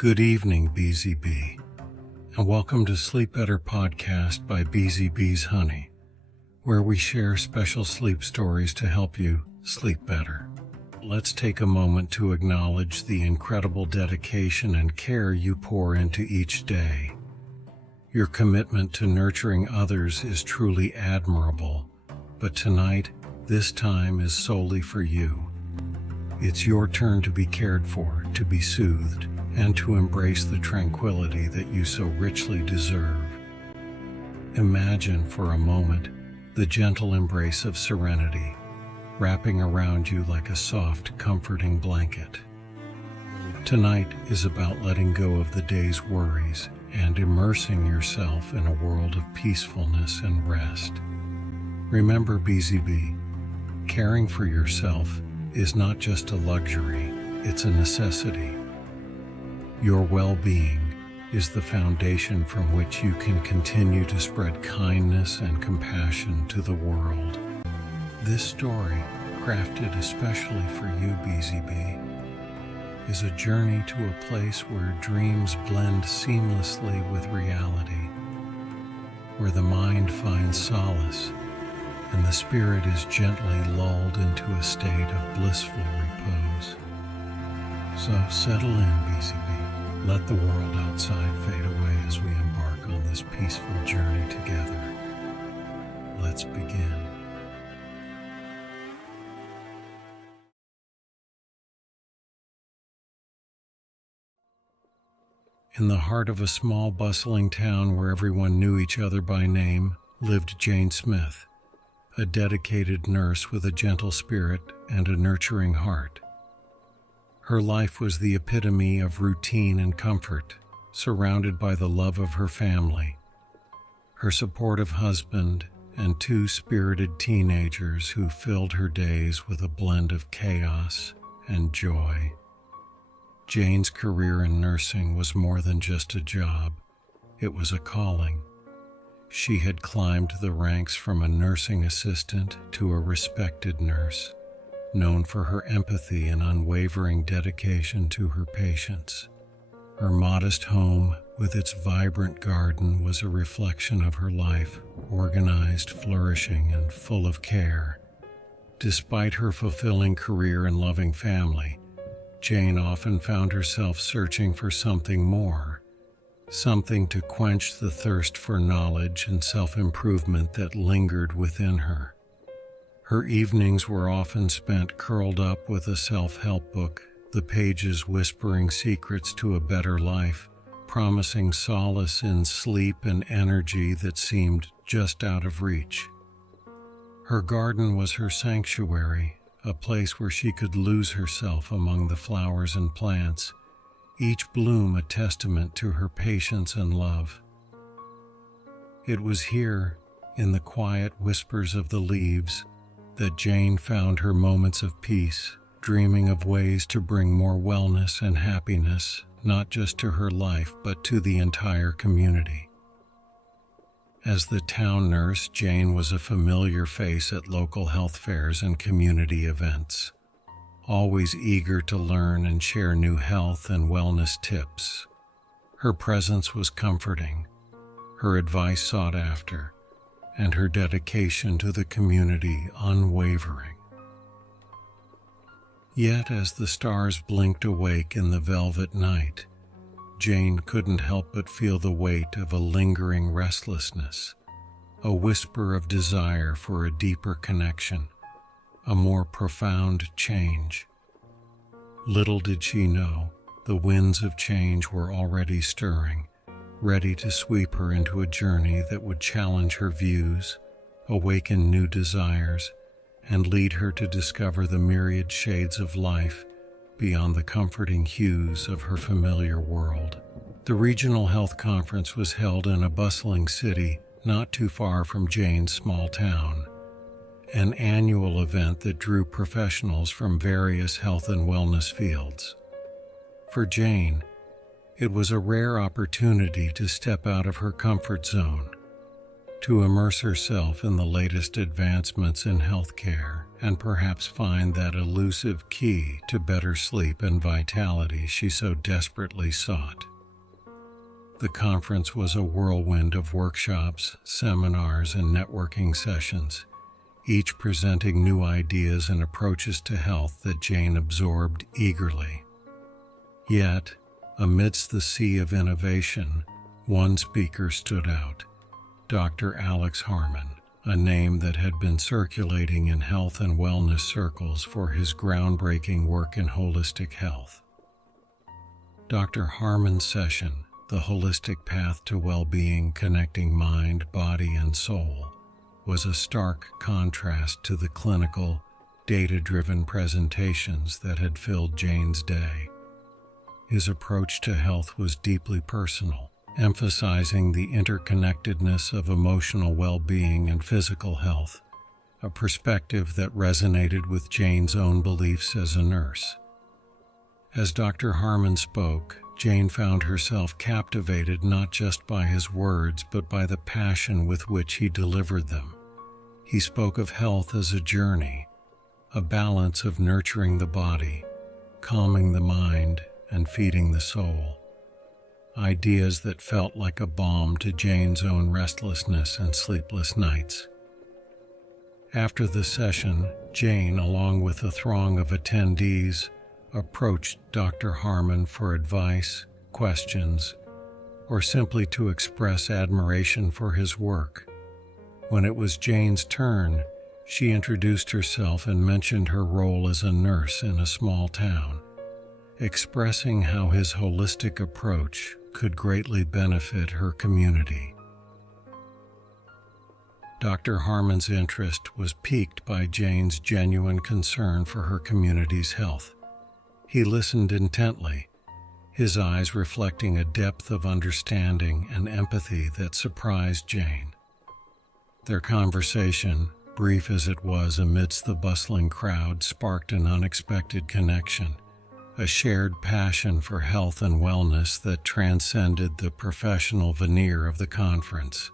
Good evening, Beezy Bee, and welcome to Sleep Better Podcast by Beezy Bee's Honey, where we share special sleep stories to help you sleep better. Let's take a moment to acknowledge the incredible dedication and care you pour into each day. Your commitment to nurturing others is truly admirable, but tonight, this time is solely for you. It's your turn to be cared for, to be soothed, and to embrace the tranquility that you so richly deserve. Imagine for a moment the gentle embrace of serenity, wrapping around you like a soft, comforting blanket. Tonight is about letting go of the day's worries and immersing yourself in a world of peacefulness and rest. Remember, Beezy Bee, caring for yourself is not just a luxury, it's a necessity. Your well-being is the foundation from which you can continue to spread kindness and compassion to the world. This story, crafted especially for you, Beezy Bee, is a journey to a place where dreams blend seamlessly with reality, where the mind finds solace and the spirit is gently lulled into a state of blissful repose. So settle in, Beezy Bee. Let the world outside fade away as we embark on this peaceful journey together. Let's begin. In the heart of a small, bustling town where everyone knew each other by name, lived Jane Smith, a dedicated nurse with a gentle spirit and a nurturing heart. Her life was the epitome of routine and comfort, surrounded by the love of her family, her supportive husband, and two spirited teenagers who filled her days with a blend of chaos and joy. Jane's career in nursing was more than just a job, it was a calling. She had climbed the ranks from a nursing assistant to a respected nurse, known for her empathy and unwavering dedication to her patients. Her modest home, with its vibrant garden, was a reflection of her life, organized, flourishing, and full of care. Despite her fulfilling career and loving family, Jane often found herself searching for something more, something to quench the thirst for knowledge and self-improvement that lingered within her. Her evenings were often spent curled up with a self-help book, the pages whispering secrets to a better life, promising solace in sleep and energy that seemed just out of reach. Her garden was her sanctuary, a place where she could lose herself among the flowers and plants, each bloom a testament to her patience and love. It was here, in the quiet whispers of the leaves, that Jane found her moments of peace, dreaming of ways to bring more wellness and happiness, not just to her life, but to the entire community. As the town nurse, Jane was a familiar face at local health fairs and community events, always eager to learn and share new health and wellness tips. Her presence was comforting, her advice sought after, and her dedication to the community unwavering. Yet as the stars blinked awake in the velvet night, Jane couldn't help but feel the weight of a lingering restlessness, a whisper of desire for a deeper connection, a more profound change. Little did she know, the winds of change were already stirring, ready to sweep her into a journey that would challenge her views, awaken new desires, and lead her to discover the myriad shades of life beyond the comforting hues of her familiar world. The regional health conference was held in a bustling city not too far from Jane's small town, an annual event that drew professionals from various health and wellness fields. For Jane, it was a rare opportunity to step out of her comfort zone, to immerse herself in the latest advancements in healthcare and perhaps find that elusive key to better sleep and vitality she so desperately sought. The conference was a whirlwind of workshops, seminars, and networking sessions, each presenting new ideas and approaches to health that Jane absorbed eagerly. Yet, amidst the sea of innovation, one speaker stood out: Dr. Alex Harmon, a name that had been circulating in health and wellness circles for his groundbreaking work in holistic health. Dr. Harmon's session, The Holistic Path to Well-Being Connecting Mind, Body, and Soul, was a stark contrast to the clinical, data-driven presentations that had filled Jane's day. His approach to health was deeply personal, emphasizing the interconnectedness of emotional well-being and physical health, a perspective that resonated with Jane's own beliefs as a nurse. As Dr. Harmon spoke, Jane found herself captivated not just by his words but by the passion with which he delivered them. He spoke of health as a journey, a balance of nurturing the body, calming the mind, and feeding the soul. Ideas that felt like a balm to Jane's own restlessness and sleepless nights. After the session, Jane, along with a throng of attendees, approached Dr. Harmon for advice, questions, or simply to express admiration for his work. When it was Jane's turn, she introduced herself and mentioned her role as a nurse in a small town, expressing how his holistic approach could greatly benefit her community. Dr. Harmon's interest was piqued by Jane's genuine concern for her community's health. He listened intently, his eyes reflecting a depth of understanding and empathy that surprised Jane. Their conversation, brief as it was amidst the bustling crowd, sparked an unexpected connection, a shared passion for health and wellness that transcended the professional veneer of the conference.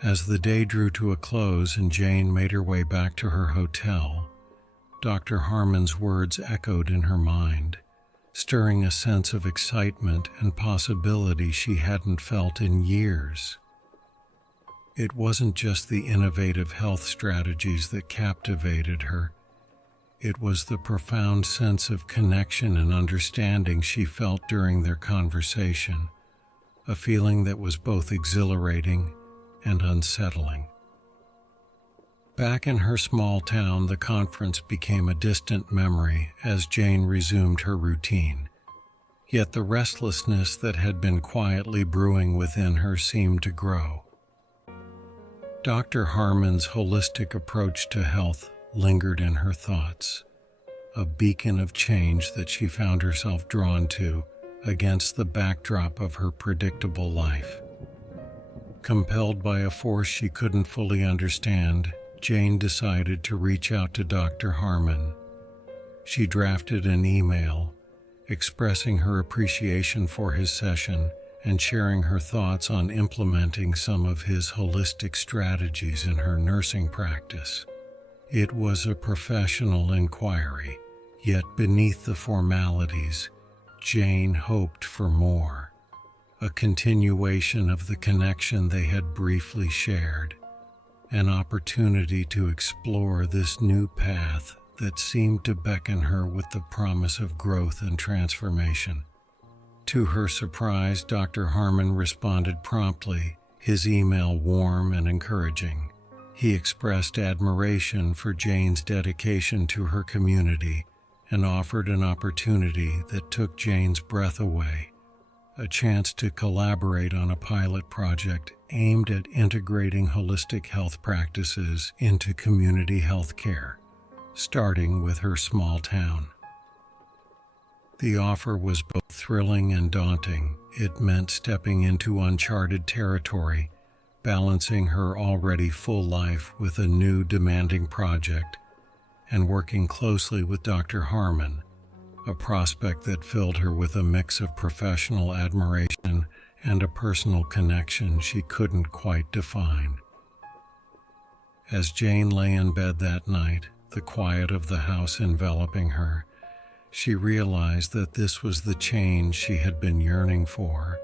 As the day drew to a close and Jane made her way back to her hotel, Dr. Harmon's words echoed in her mind, stirring a sense of excitement and possibility she hadn't felt in years. It wasn't just the innovative health strategies that captivated her. It was the profound sense of connection and understanding she felt during their conversation, a feeling that was both exhilarating and unsettling. Back in her small town, the conference became a distant memory as Jane resumed her routine. Yet the restlessness that had been quietly brewing within her seemed to grow. Dr. Harmon's holistic approach to health lingered in her thoughts, a beacon of change that she found herself drawn to against the backdrop of her predictable life. Compelled by a force she couldn't fully understand, Jane decided to reach out to Dr. Harmon. She drafted an email, expressing her appreciation for his session and sharing her thoughts on implementing some of his holistic strategies in her nursing practice. It was a professional inquiry, yet beneath the formalities, Jane hoped for more, a continuation of the connection they had briefly shared, an opportunity to explore this new path that seemed to beckon her with the promise of growth and transformation. To her surprise, Dr. Harmon responded promptly, his email warm and encouraging. He expressed admiration for Jane's dedication to her community and offered an opportunity that took Jane's breath away, a chance to collaborate on a pilot project aimed at integrating holistic health practices into community health care, starting with her small town. The offer was both thrilling and daunting. It meant stepping into uncharted territory, balancing her already full life with a new demanding project, and working closely with Dr. Harmon, a prospect that filled her with a mix of professional admiration and a personal connection she couldn't quite define. As Jane lay in bed that night, the quiet of the house enveloping her, she realized that this was the change she had been yearning for,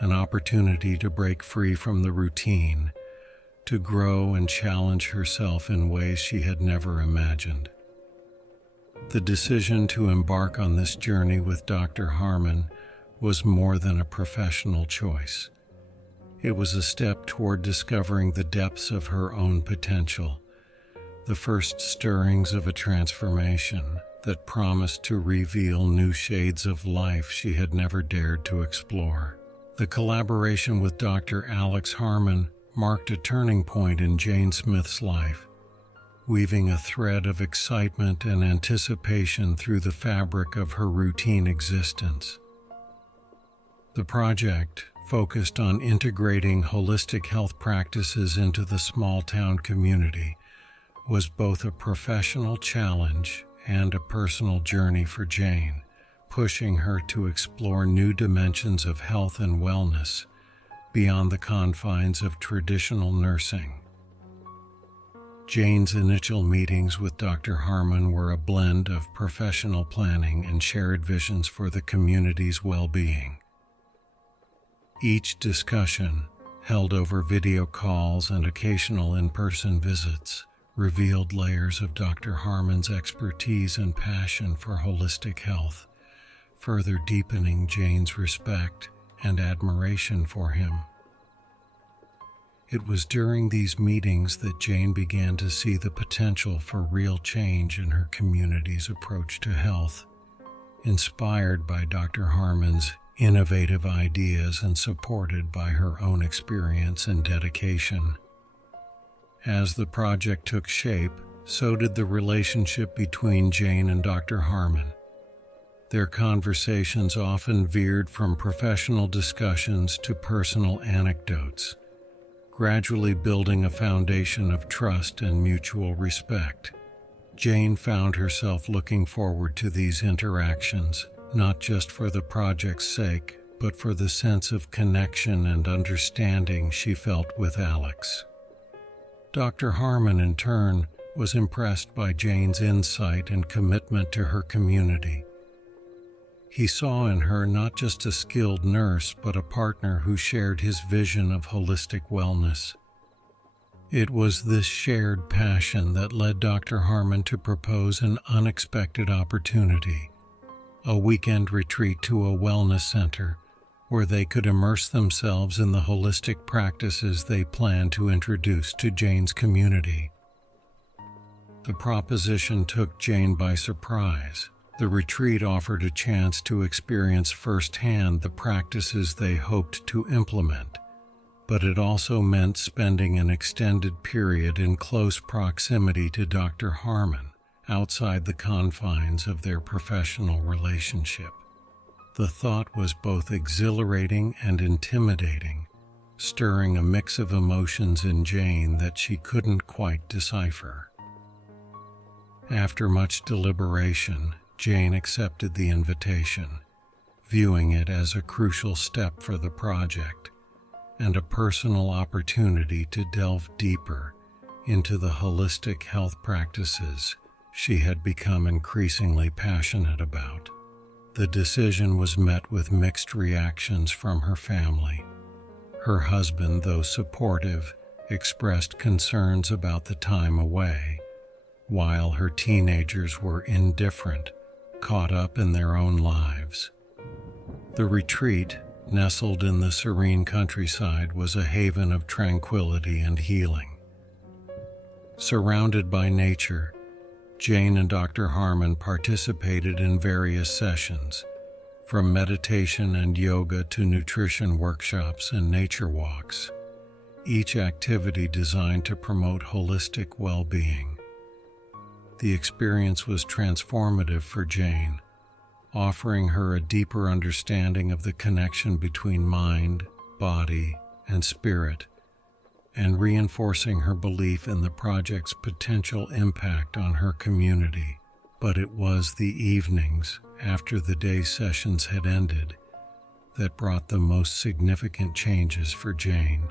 an opportunity to break free from the routine, to grow and challenge herself in ways she had never imagined. The decision to embark on this journey with Dr. Harmon was more than a professional choice. It was a step toward discovering the depths of her own potential, the first stirrings of a transformation that promised to reveal new shades of life she had never dared to explore. The collaboration with Dr. Alex Harmon marked a turning point in Jane Smith's life, weaving a thread of excitement and anticipation through the fabric of her routine existence. The project, focused on integrating holistic health practices into the small-town community, was both a professional challenge and a personal journey for Jane, pushing her to explore new dimensions of health and wellness beyond the confines of traditional nursing. Jane's initial meetings with Dr. Harmon were a blend of professional planning and shared visions for the community's well-being. Each discussion, held over video calls and occasional in-person visits, revealed layers of Dr. Harmon's expertise and passion for holistic health, further deepening Jane's respect and admiration for him. It was during these meetings that Jane began to see the potential for real change in her community's approach to health, inspired by Dr. Harmon's innovative ideas and supported by her own experience and dedication. As the project took shape, so did the relationship between Jane and Dr. Harmon. Their conversations often veered from professional discussions to personal anecdotes, gradually building a foundation of trust and mutual respect. Jane found herself looking forward to these interactions, not just for the project's sake, but for the sense of connection and understanding she felt with Alex. Dr. Harmon, in turn, was impressed by Jane's insight and commitment to her community. He saw in her not just a skilled nurse, but a partner who shared his vision of holistic wellness. It was this shared passion that led Dr. Harmon to propose an unexpected opportunity, a weekend retreat to a wellness center where they could immerse themselves in the holistic practices they planned to introduce to Jane's community. The proposition took Jane by surprise. The retreat offered a chance to experience firsthand the practices they hoped to implement, but it also meant spending an extended period in close proximity to Dr. Harmon, outside the confines of their professional relationship. The thought was both exhilarating and intimidating, stirring a mix of emotions in Jane that she couldn't quite decipher. After much deliberation, Jane accepted the invitation, viewing it as a crucial step for the project and a personal opportunity to delve deeper into the holistic health practices she had become increasingly passionate about. The decision was met with mixed reactions from her family. Her husband, though supportive, expressed concerns about the time away, while her teenagers were indifferent, caught up in their own lives. The retreat, nestled in the serene countryside, was a haven of tranquility and healing. Surrounded by nature, Jane and Dr. Harmon participated in various sessions, from meditation and yoga to nutrition workshops and nature walks, each activity designed to promote holistic well-being. The experience was transformative for Jane, offering her a deeper understanding of the connection between mind, body, and spirit, and reinforcing her belief in the project's potential impact on her community. But it was the evenings, after the day sessions had ended, that brought the most significant changes for Jane.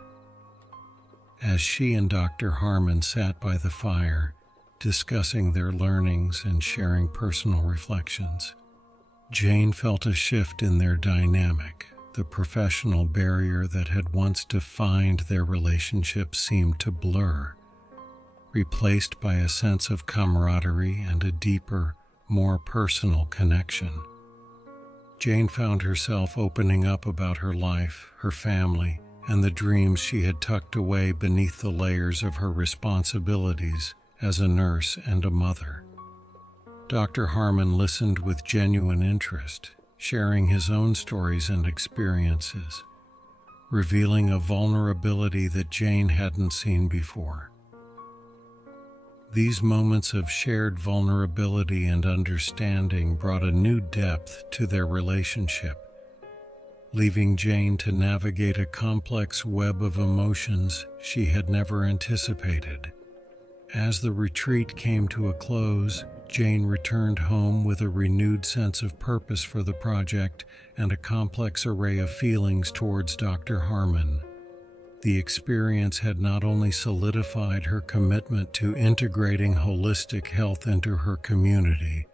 As she and Dr. Harmon sat by the fire, discussing their learnings and sharing personal reflections, Jane felt a shift in their dynamic. The professional barrier that had once defined their relationship seemed to blur, replaced by a sense of camaraderie and a deeper, more personal connection. Jane found herself opening up about her life, her family, and the dreams she had tucked away beneath the layers of her responsibilities as a nurse and a mother. Dr. Harmon listened with genuine interest, sharing his own stories and experiences, revealing a vulnerability that Jane hadn't seen before. These moments of shared vulnerability and understanding brought a new depth to their relationship, leaving Jane to navigate a complex web of emotions she had never anticipated. As the retreat came to a close, Jane returned home with a renewed sense of purpose for the project and a complex array of feelings towards Dr. Harmon. The experience had not only solidified her commitment to integrating holistic health into her community,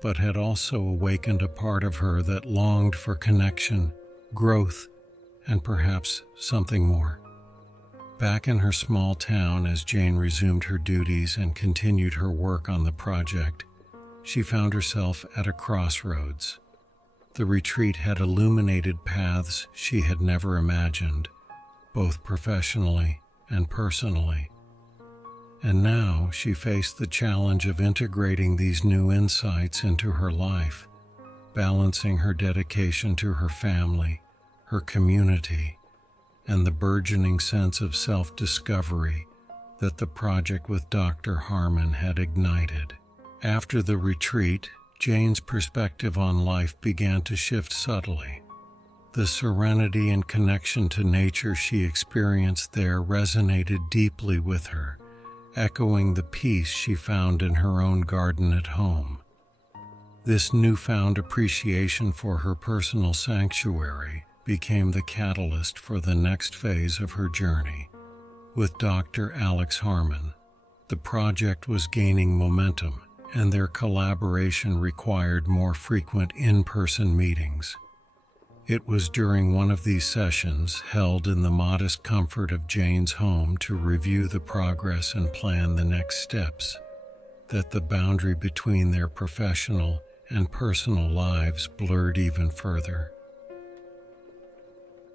but had also awakened a part of her that longed for connection, growth, and perhaps something more. Back in her small town, as Jane resumed her duties and continued her work on the project, she found herself at a crossroads. The retreat had illuminated paths she had never imagined, both professionally and personally. And now she faced the challenge of integrating these new insights into her life, balancing her dedication to her family, her community, and the burgeoning sense of self-discovery that the project with Dr. Harmon had ignited. After the retreat, Jane's perspective on life began to shift subtly. The serenity and connection to nature she experienced there resonated deeply with her, echoing the peace she found in her own garden at home. This newfound appreciation for her personal sanctuary became the catalyst for the next phase of her journey. With Dr. Alex Harmon, the project was gaining momentum, and their collaboration required more frequent in-person meetings. It was during one of these sessions, held in the modest comfort of Jane's home to review the progress and plan the next steps, that the boundary between their professional and personal lives blurred even further.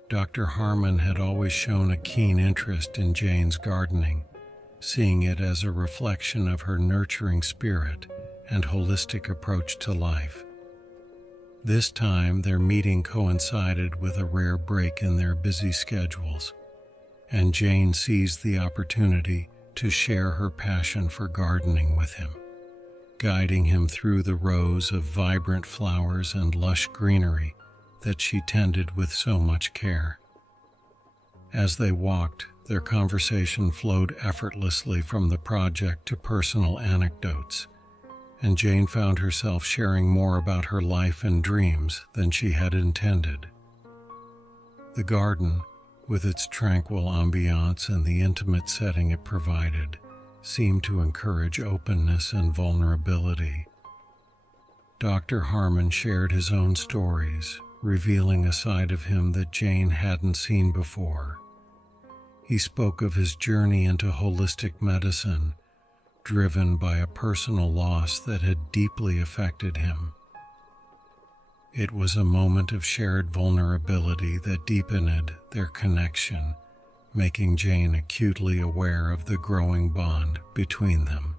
Dr. Harmon had always shown a keen interest in Jane's gardening, seeing it as a reflection of her nurturing spirit and holistic approach to life. This time, their meeting coincided with a rare break in their busy schedules, and Jane seized the opportunity to share her passion for gardening with him, guiding him through the rows of vibrant flowers and lush greenery that she tended with so much care. As they walked, their conversation flowed effortlessly from the project to personal anecdotes, and Jane found herself sharing more about her life and dreams than she had intended. The garden, with its tranquil ambiance and the intimate setting it provided, seemed to encourage openness and vulnerability. Dr. Harmon shared his own stories, revealing a side of him that Jane hadn't seen before. He spoke of his journey into holistic medicine, driven by a personal loss that had deeply affected him. It was a moment of shared vulnerability that deepened their connection, making Jane acutely aware of the growing bond between them.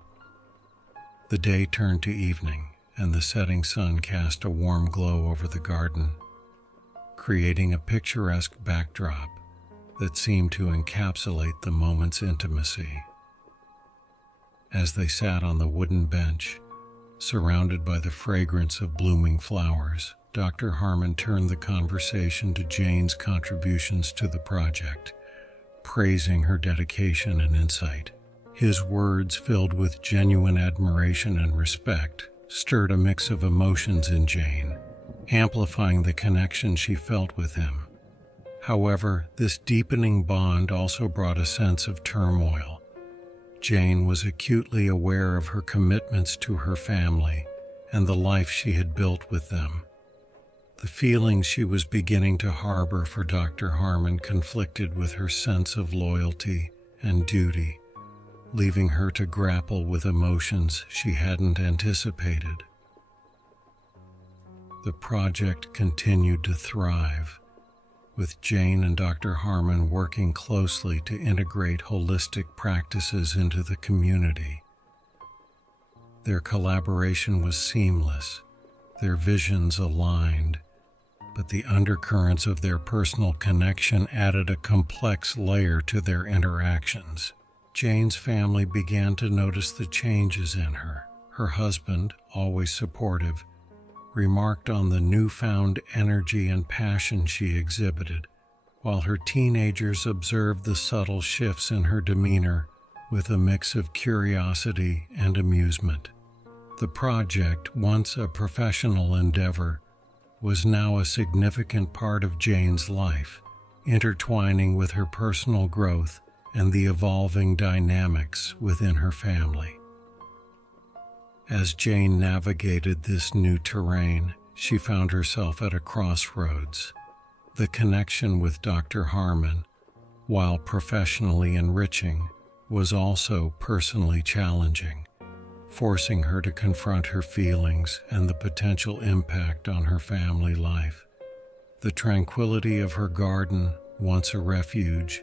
The day turned to evening, and the setting sun cast a warm glow over the garden, creating a picturesque backdrop that seemed to encapsulate the moment's intimacy. As they sat on the wooden bench, surrounded by the fragrance of blooming flowers, Dr. Harmon turned the conversation to Jane's contributions to the project, praising her dedication and insight. His words, filled with genuine admiration and respect, stirred a mix of emotions in Jane, amplifying the connection she felt with him. However, this deepening bond also brought a sense of turmoil. Jane was acutely aware of her commitments to her family and the life she had built with them. The feelings she was beginning to harbor for Dr. Harmon conflicted with her sense of loyalty and duty, leaving her to grapple with emotions she hadn't anticipated. The project continued to thrive, with Jane and Dr. Harmon working closely to integrate holistic practices into the community. Their collaboration was seamless, their visions aligned, but the undercurrents of their personal connection added a complex layer to their interactions. Jane's family began to notice the changes in her. Her husband, always supportive, remarked on the newfound energy and passion she exhibited, while her teenagers observed the subtle shifts in her demeanor with a mix of curiosity and amusement. The project, once a professional endeavor, was now a significant part of Jane's life, intertwining with her personal growth and the evolving dynamics within her family. As Jane navigated this new terrain, she found herself at a crossroads. The connection with Dr. Harmon, while professionally enriching, was also personally challenging, forcing her to confront her feelings and the potential impact on her family life. The tranquility of her garden, once a refuge,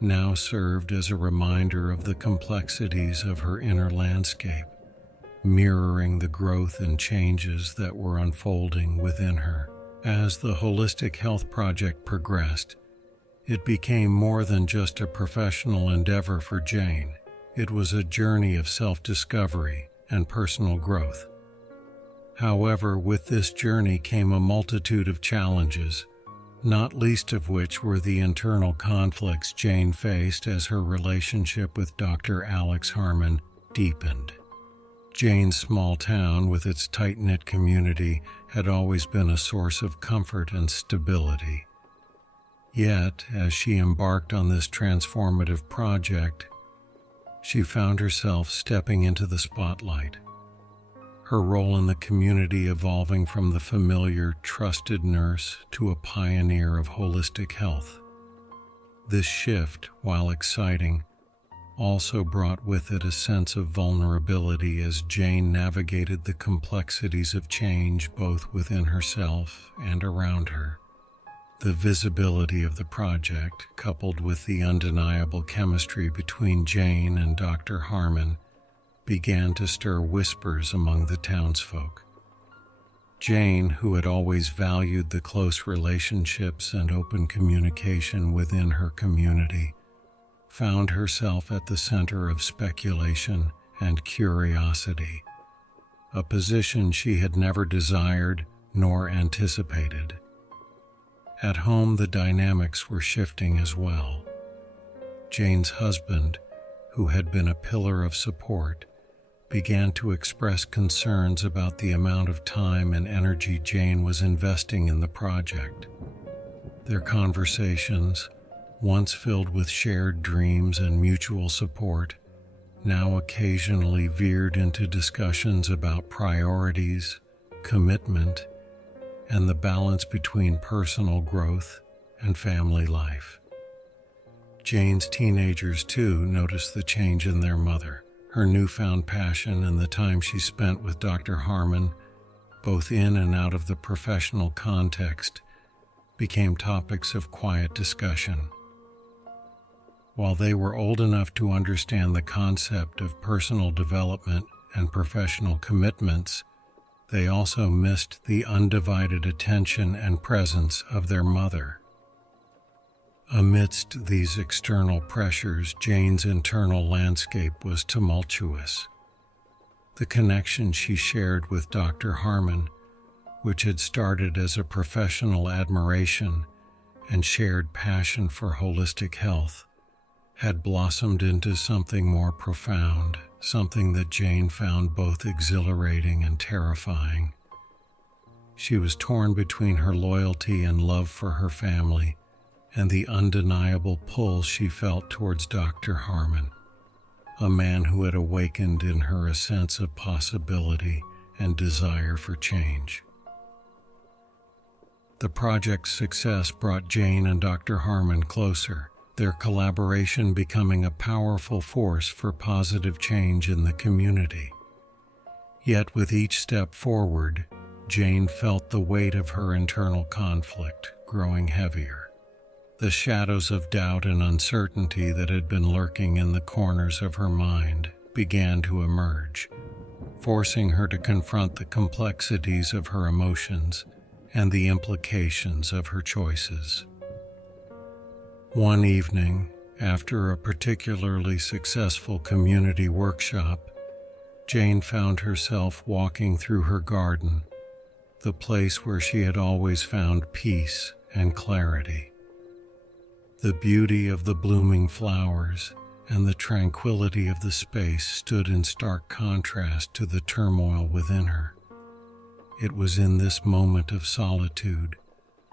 now served as a reminder of the complexities of her inner landscape, mirroring the growth and changes that were unfolding within her. As the holistic health project progressed, it became more than just a professional endeavor for Jane. It was a journey of self-discovery and personal growth. However, with this journey came a multitude of challenges, not least of which were the internal conflicts Jane faced as her relationship with Dr. Alex Harmon deepened. Jane's small town, with its tight-knit community, had always been a source of comfort and stability. Yet, as she embarked on this transformative project, she found herself stepping into the spotlight, her role in the community evolving from the familiar, trusted nurse to a pioneer of holistic health. This shift, while exciting, also brought with it a sense of vulnerability as Jane navigated the complexities of change both within herself and around her. The visibility of the project, coupled with the undeniable chemistry between Jane and Dr. Harmon, began to stir whispers among the townsfolk. Jane, who had always valued the close relationships and open communication within her community, found herself at the center of speculation and curiosity, a position she had never desired nor anticipated. At home, the dynamics were shifting as well. Jane's husband, who had been a pillar of support, began to express concerns about the amount of time and energy Jane was investing in the project. Their conversations, once filled with shared dreams and mutual support, now occasionally veered into discussions about priorities, commitment, and the balance between personal growth and family life. Jane's teenagers, too, noticed the change in their mother. Her newfound passion and the time she spent with Dr. Harmon, both in and out of the professional context, became topics of quiet discussion. While they were old enough to understand the concept of personal development and professional commitments, they also missed the undivided attention and presence of their mother. Amidst these external pressures, Jane's internal landscape was tumultuous. The connection she shared with Dr. Harmon, which had started as a professional admiration and shared passion for holistic health, had blossomed into something more profound, something that Jane found both exhilarating and terrifying. She was torn between her loyalty and love for her family and the undeniable pull she felt towards Dr. Harmon, a man who had awakened in her a sense of possibility and desire for change. The project's success brought Jane and Dr. Harmon closer, their collaboration becoming a powerful force for positive change in the community. Yet with each step forward, Jane felt the weight of her internal conflict growing heavier. The shadows of doubt and uncertainty that had been lurking in the corners of her mind began to emerge, forcing her to confront the complexities of her emotions and the implications of her choices. One evening, after a particularly successful community workshop, Jane found herself walking through her garden, the place where she had always found peace and clarity. The beauty of the blooming flowers and the tranquility of the space stood in stark contrast to the turmoil within her. It was in this moment of solitude,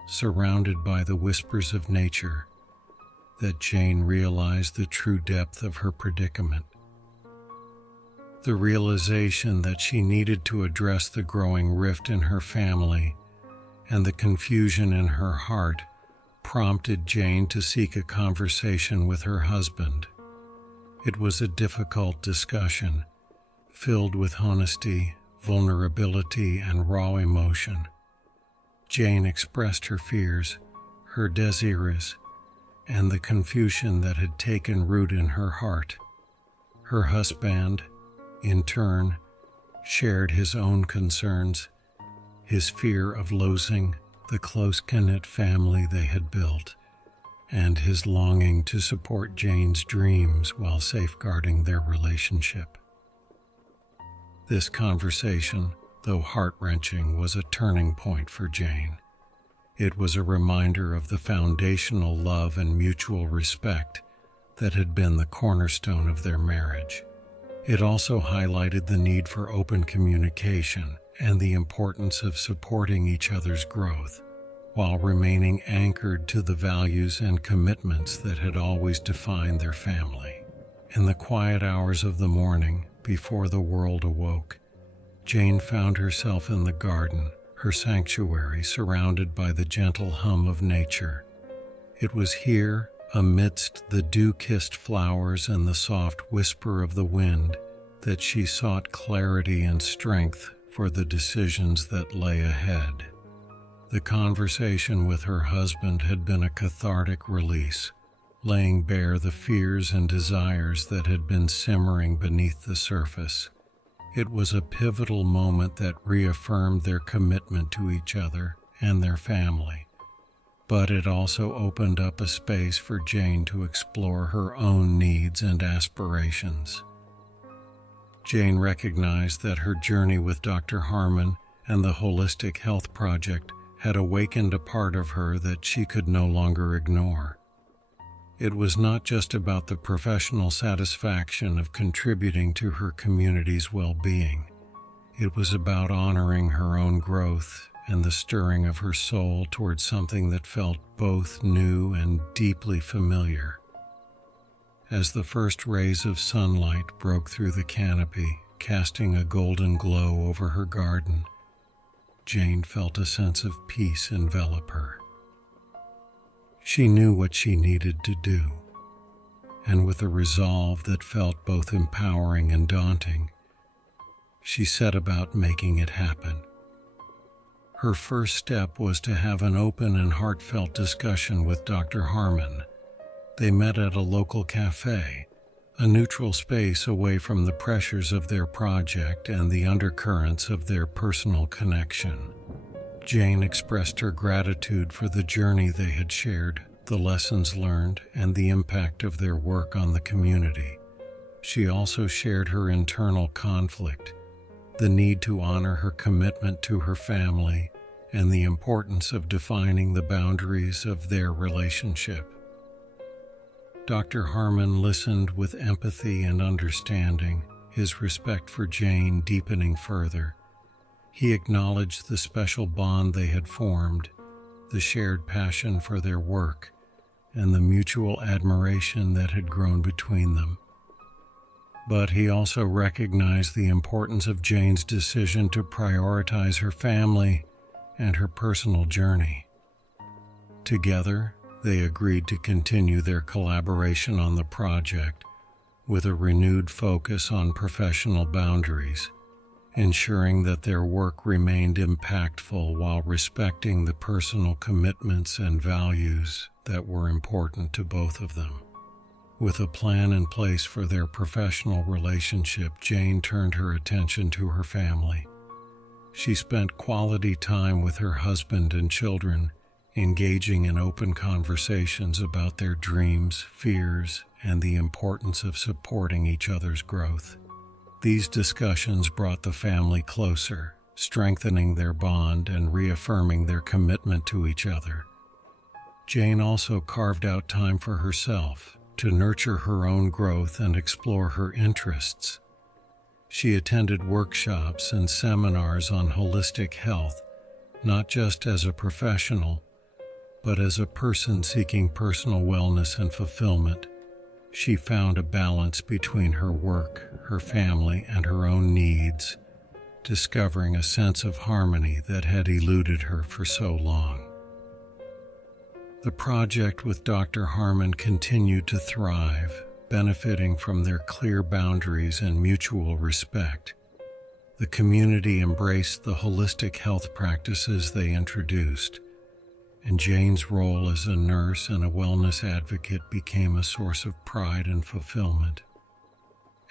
surrounded by the whispers of nature, that Jane realized the true depth of her predicament. The realization that she needed to address the growing rift in her family and the confusion in her heart prompted Jane to seek a conversation with her husband. It was a difficult discussion, filled with honesty, vulnerability, and raw emotion. Jane expressed her fears, her desires, and the confusion that had taken root in her heart. Her husband, in turn, shared his own concerns, his fear of losing the close-knit family they had built, and his longing to support Jane's dreams while safeguarding their relationship. This conversation, though heart-wrenching, was a turning point for Jane. It was a reminder of the foundational love and mutual respect that had been the cornerstone of their marriage. It also highlighted the need for open communication and the importance of supporting each other's growth, while remaining anchored to the values and commitments that had always defined their family. In the quiet hours of the morning, before the world awoke, Jane found herself in the garden, her sanctuary surrounded by the gentle hum of nature. It was here, amidst the dew-kissed flowers and the soft whisper of the wind, that she sought clarity and strength for the decisions that lay ahead. The conversation with her husband had been a cathartic release, laying bare the fears and desires that had been simmering beneath the surface. It was a pivotal moment that reaffirmed their commitment to each other and their family, but it also opened up a space for Jane to explore her own needs and aspirations. Jane recognized that her journey with Dr. Harmon and the Holistic Health Project had awakened a part of her that she could no longer ignore. It was not just about the professional satisfaction of contributing to her community's well-being. It was about honoring her own growth and the stirring of her soul towards something that felt both new and deeply familiar. As the first rays of sunlight broke through the canopy, casting a golden glow over her garden, Jane felt a sense of peace envelop her. She knew what she needed to do, and with a resolve that felt both empowering and daunting, she set about making it happen. Her first step was to have an open and heartfelt discussion with Dr. Harmon. They met at a local cafe, a neutral space away from the pressures of their project and the undercurrents of their personal connection. Jane expressed her gratitude for the journey they had shared, the lessons learned, and the impact of their work on the community. She also shared her internal conflict, the need to honor her commitment to her family, and the importance of defining the boundaries of their relationship. Dr. Harmon listened with empathy and understanding, his respect for Jane deepening further. He acknowledged the special bond they had formed, the shared passion for their work, and the mutual admiration that had grown between them. But he also recognized the importance of Jane's decision to prioritize her family and her personal journey. Together, they agreed to continue their collaboration on the project with a renewed focus on professional boundaries, ensuring that their work remained impactful while respecting the personal commitments and values that were important to both of them. With a plan in place for their professional relationship, Jane turned her attention to her family. She spent quality time with her husband and children, engaging in open conversations about their dreams, fears, and the importance of supporting each other's growth. These discussions brought the family closer, strengthening their bond and reaffirming their commitment to each other. Jane also carved out time for herself to nurture her own growth and explore her interests. She attended workshops and seminars on holistic health, not just as a professional, but as a person seeking personal wellness and fulfillment. She found a balance between her work, her family, and her own needs, discovering a sense of harmony that had eluded her for so long. The project with Dr. Harmon continued to thrive, benefiting from their clear boundaries and mutual respect. The community embraced the holistic health practices they introduced, and Jane's role as a nurse and a wellness advocate became a source of pride and fulfillment.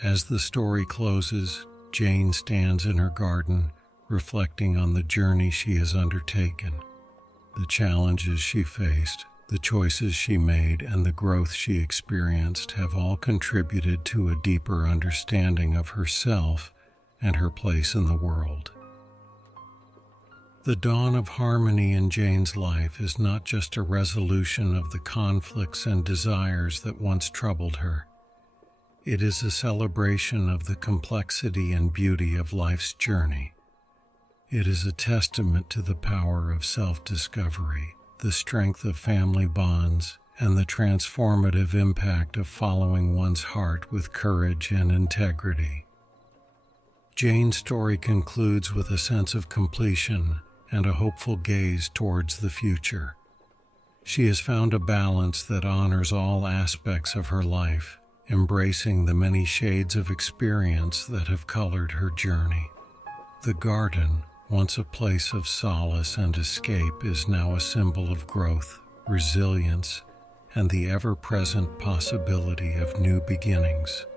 As the story closes, Jane stands in her garden, reflecting on the journey she has undertaken, the challenges she faced, the choices she made, and the growth she experienced have all contributed to a deeper understanding of herself and her place in the world. The dawn of harmony in Jane's life is not just a resolution of the conflicts and desires that once troubled her. It is a celebration of the complexity and beauty of life's journey. It is a testament to the power of self-discovery, the strength of family bonds, and the transformative impact of following one's heart with courage and integrity. Jane's story concludes with a sense of completion and a hopeful gaze towards the future. She has found a balance that honors all aspects of her life, embracing the many shades of experience that have colored her journey. The garden, once a place of solace and escape, is now a symbol of growth, resilience, and the ever-present possibility of new beginnings.